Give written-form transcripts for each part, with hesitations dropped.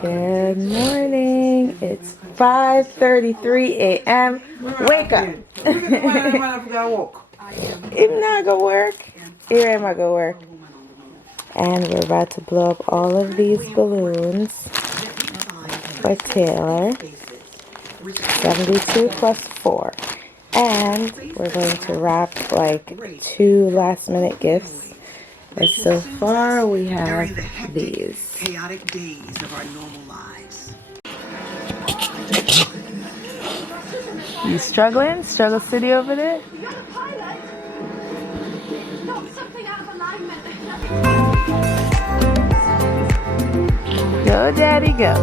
Good morning. It's 5:33 a.m. Wake up. Even now I go work. Here am I go work. And we're about to blow up all of these balloons for Taylor. 72 plus 4. And we're going to wrap like 2 last-minute gifts. But so far we have these. Chaotic days of our normal lives. You struggling? Struggle City over there? Go, Daddy, go.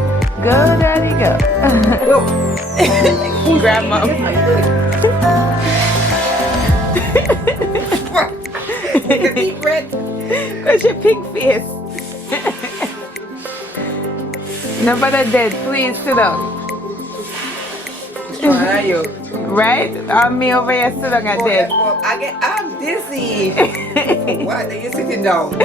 Go, Daddy, go. Grab Mom. What's your pink face? Nobody dead. Please sit down. Where are you? Right? I'm me over here sit down and dead. I'm dizzy. Why are you sitting down?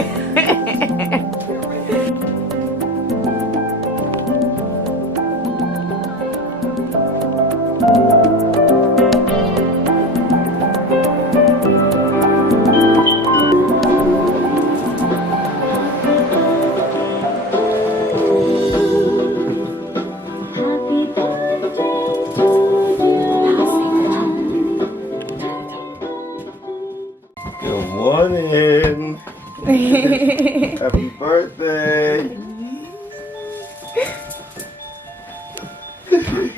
Good morning. Happy birthday.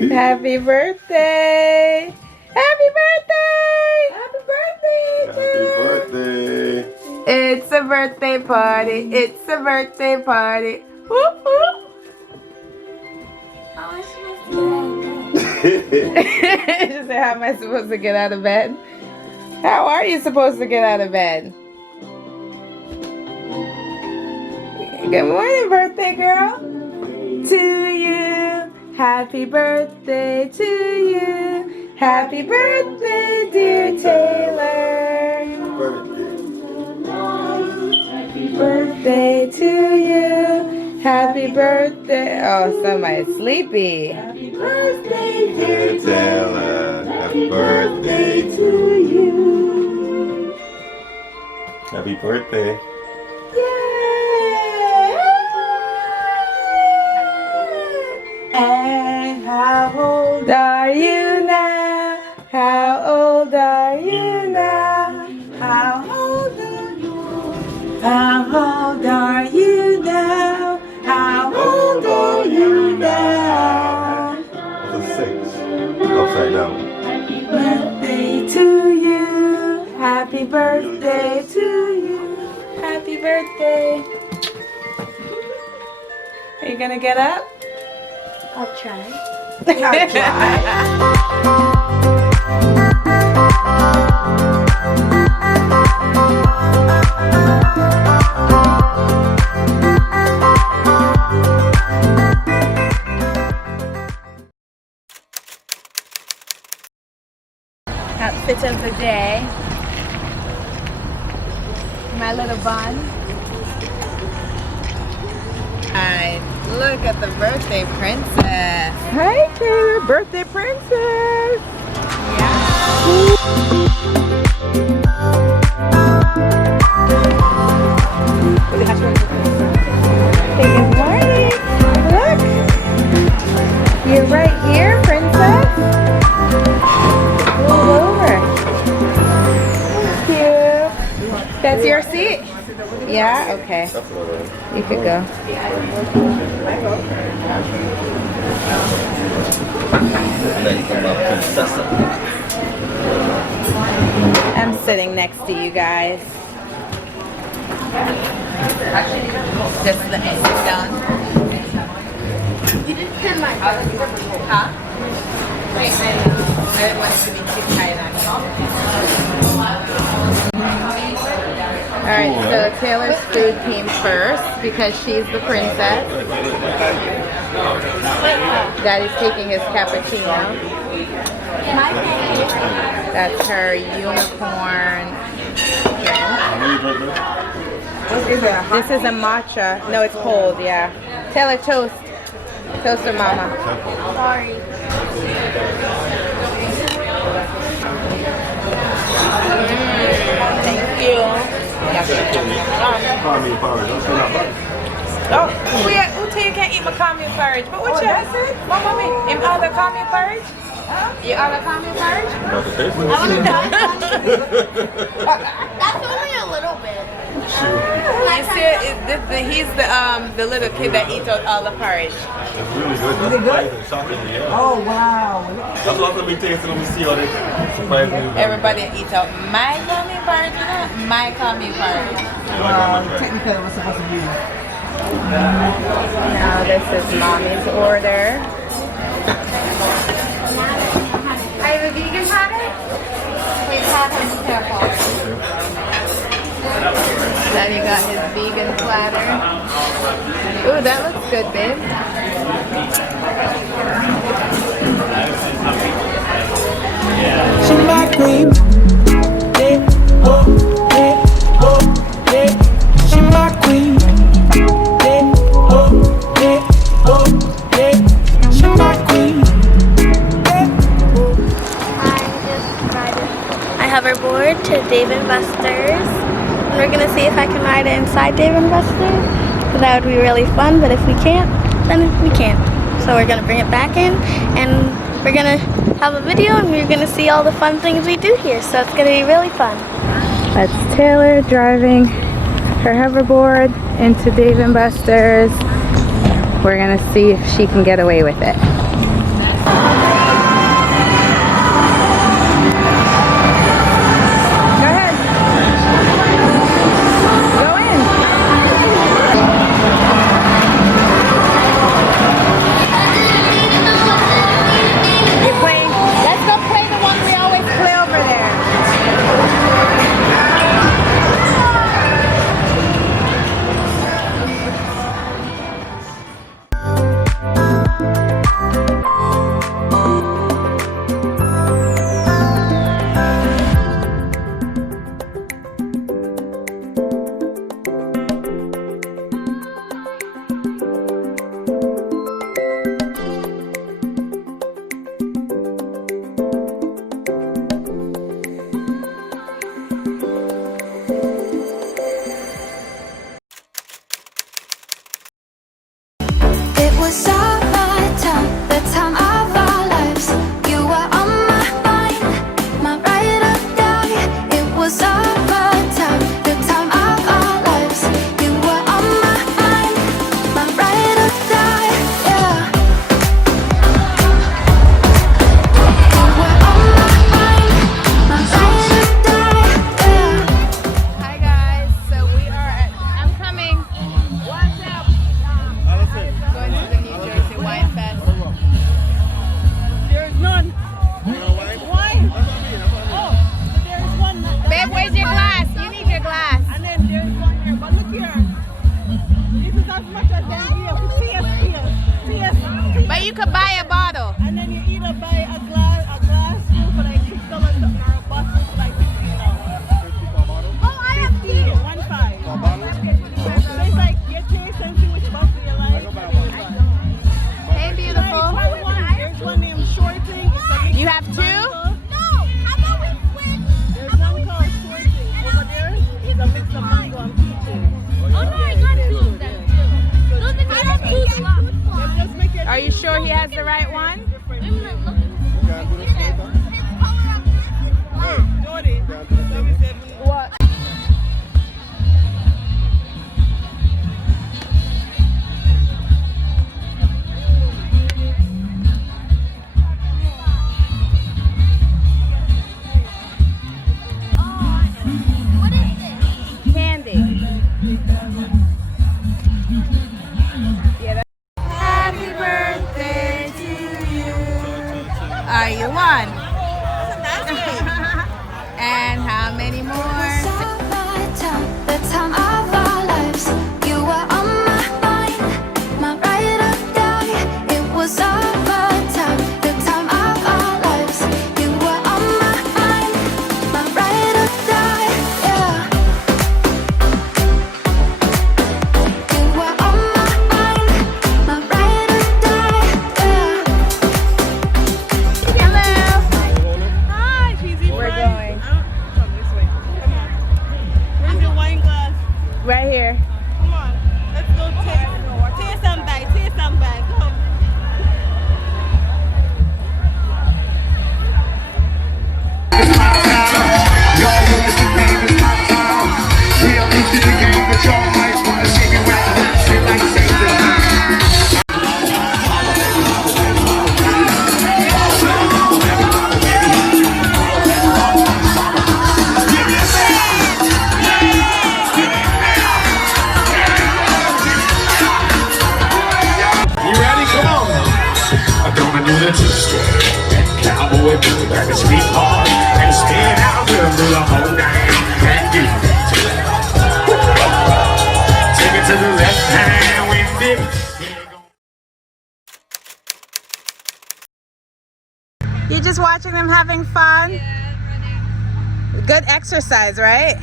Happy birthday. Happy birthday. Happy birthday. Happy birthday. It's a birthday party. It's a birthday party. Whoop, whoop. She said, how am I supposed to get out of bed? How are you supposed to get out of bed? Good morning, birthday girl. To you. Happy birthday to you. Happy birthday, dear Taylor. Happy birthday to you. Happy birthday. Oh, somebody's sleepy. Happy birthday, dear Taylor. Happy birthday to you. Happy birthday. Yay! And how old are you now? How old are you now? How old are you? How old are you now? How old are you now? That's a 6. Upside down. Happy birthday to you. Happy birthday to you. Happy birthday. Are you gonna get up? I'll try. I'll try. Outfit of the day. My little bun. Alright, look at the birthday princess. Hi, Taylor, birthday princess. Hey, good morning. Look. You're right here, princess. Move over. Thank you. That's your seat? Yeah? Okay. You could go. I'm sitting next to you guys. Just let me sit down. You didn't pin my Huh? Wait, I didn't want it to be too tight on Alright, so Taylor's food came first because she's the princess. Daddy's taking his cappuccino. That's her unicorn drink. This is a matcha. No, it's cold, yeah. Tell her toast. Toast her mama. Sorry. Thank you. Oh, who tell you can't eat my caramel porridge? But what you? What mommy? Him all the caramel porridge? You all the caramel porridge? That's only a little bit. You see, he's the little kid that eats out all the porridge. It's really good. That's surprising, shockingly, yeah. Oh, wow. That's what we tasted when we see all this. Surprisingly. Everybody eats out my caramel porridge, you know? My caramel porridge. Technically, it was supposed to be. Now this is mommy's order. I have a vegan platter. Please have him careful. Daddy got his vegan platter. Ooh, that looks good, babe. She my queen. Yeah, oh, yeah, oh, yeah. She my queen. Yeah, oh, yeah, oh, yeah. She my queen. I hoverboard to Dave & Buster's. And we're gonna see if I can ride it inside Dave & Buster's. So that would be really fun, but if we can't, then we can't. So we're gonna bring it back in and we're gonna have a video and we're gonna see all the fun things we do here. So it's gonna be really fun. That's Taylor driving her hoverboard into Dave & Buster's. We're gonna see if she can get away with it. Go ahead. Go in. You're playing. Let's go play the one we always play over there. It was summertime, the time of our lives. You were on my mind, my ride or die. It was summertime, the time of our lives. You were on my mind, my ride or die. Yeah. You were on my mind, my ride or die. Yeah. Hi guys, so we are at, I'm coming. What's up? Going to the New Jersey Wine Fest. There's none. Why? Oh, but there's one. Babe, where's your glass? You need your glass. And then there's one here. But look here. This is as much as they give. CS. But you could buy a bottle. And then you either buy a glass full for like $6 something or a bottle for like $15. Oh, I have 15, 1.5. So it's like you taste and see which bottle you like. Hey, beautiful. There's one named Shorting. It's a mix You have of two? mango. No, how about we switch? There's one called Shorting. Over there is a mix of mango and peaches. Oh no, I got two of them. Those are two slots. Just make it Are you sure he has the right one? Jody, let me say, What? What is this? Candy. Happy birthday to you. Are you one? And how many Grab your sweetheart and spin out, girl, do the whole nine. Can do. Take it to the left hand with it. You just watching them having fun? Good exercise, right?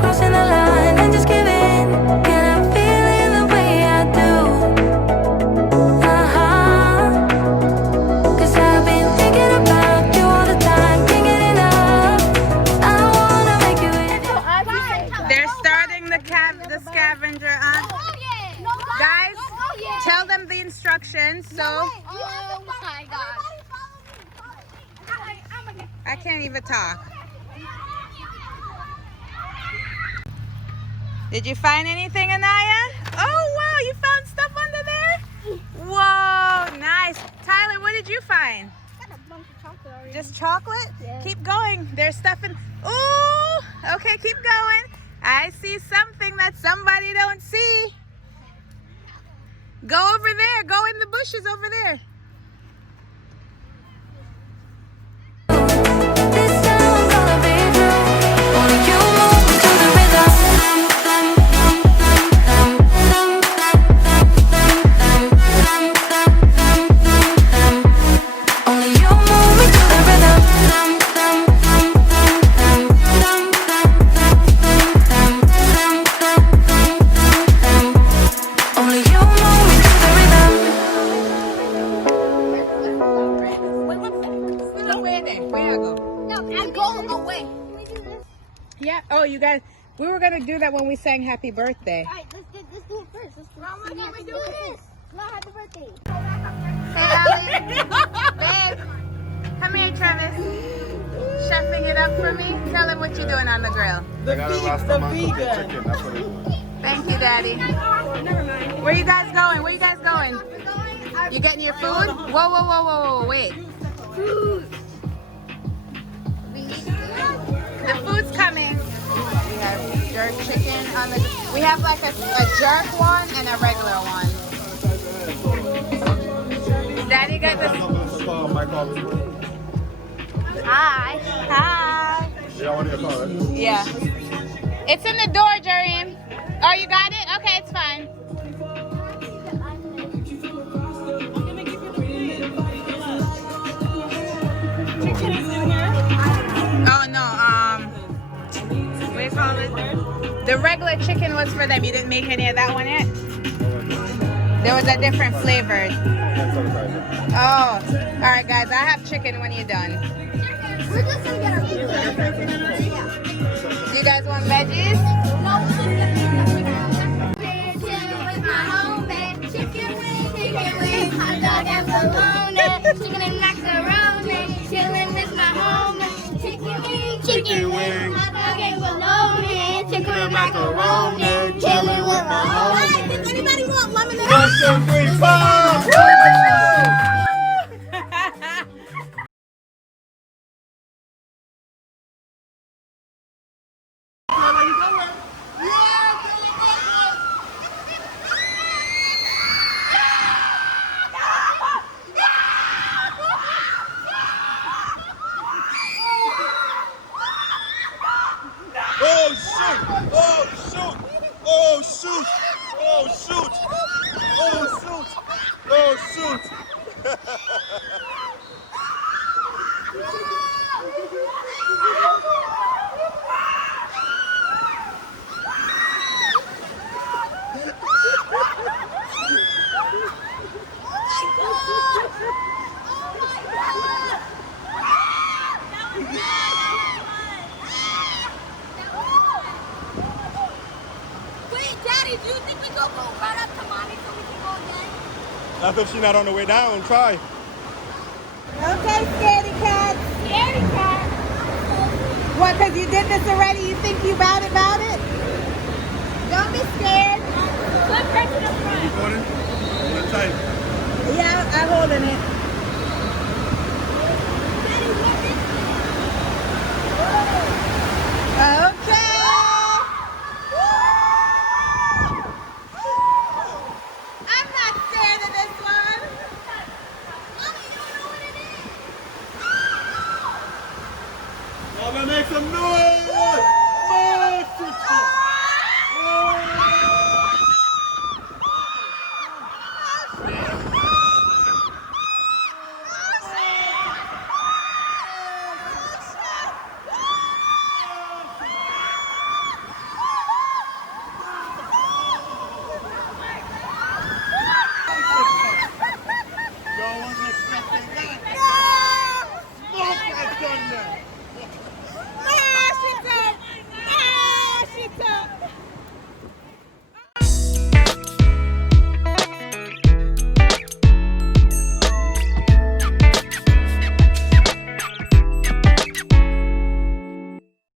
Crossing the line and just give in. Get a feeling the way I do. Cause I've been thinking about you all the time. Can't get enough. I wanna make you in. They're starting the scavenger hunt. Guys, tell them the instructions. So Oh my god. I can't even talk. Did you find anything, Anaya? Oh wow, you found stuff under there? Whoa, nice. Tyler, what did you find? Got a bunch of chocolate already. Just chocolate? Yeah. Keep going. There's stuff in. Ooh, okay, keep going. I see something that somebody don't see. Go over there. Go in the bushes over there. This time I'm gonna be true. Only you move me to the rhythm. Only you move me to the rhythm. Only you move me to the rhythm. Where I go? No, I go away. Can we do this? Yeah. Oh, you guys. We were gonna do that when we sang Happy Birthday. Alright, let's do it first. Let's do this. No, happy birthday. Hey, babe. Come here, Travis. Chefing it up for me. Tell him what you're doing on the grill. The vegan. Thank you, Daddy. Where you guys going? Where you guys going? You getting your food? Whoa, whoa, whoa, whoa, whoa, wait. The food's coming. We have jerk chicken on the. We have like a jerk one and a regular one. Daddy got this. Hi. Hi. Yeah. It's in the door, Jarian. Oh, you got it? Okay, it's fine. Chicken is in here. Oh no, what do you call it? The regular chicken was for them. You didn't make any of that one yet? There was a different flavor. Oh, alright guys, I have chicken when you're done. We're just gonna get our food. Do you guys want veggies? No, we're just gonna get our chicken. Chilling with my homemade chicken wings, hot dog and bologna, chicken and macaroni. Chilling with my homemade chicken wings, hot dog and bologna, chicken and macaroni. Chilling with my homemade. Does anybody want lemonade? Wait, Daddy, do you think we go right up to Mommy so we can go again? That's if she's not on the way down. Try. Okay, scaredy cat. Scaredy cat. What, because you did this already, you think you about it? Don't be scared. Flip her to the front. Recording? Tight. Yeah, I'm holding it.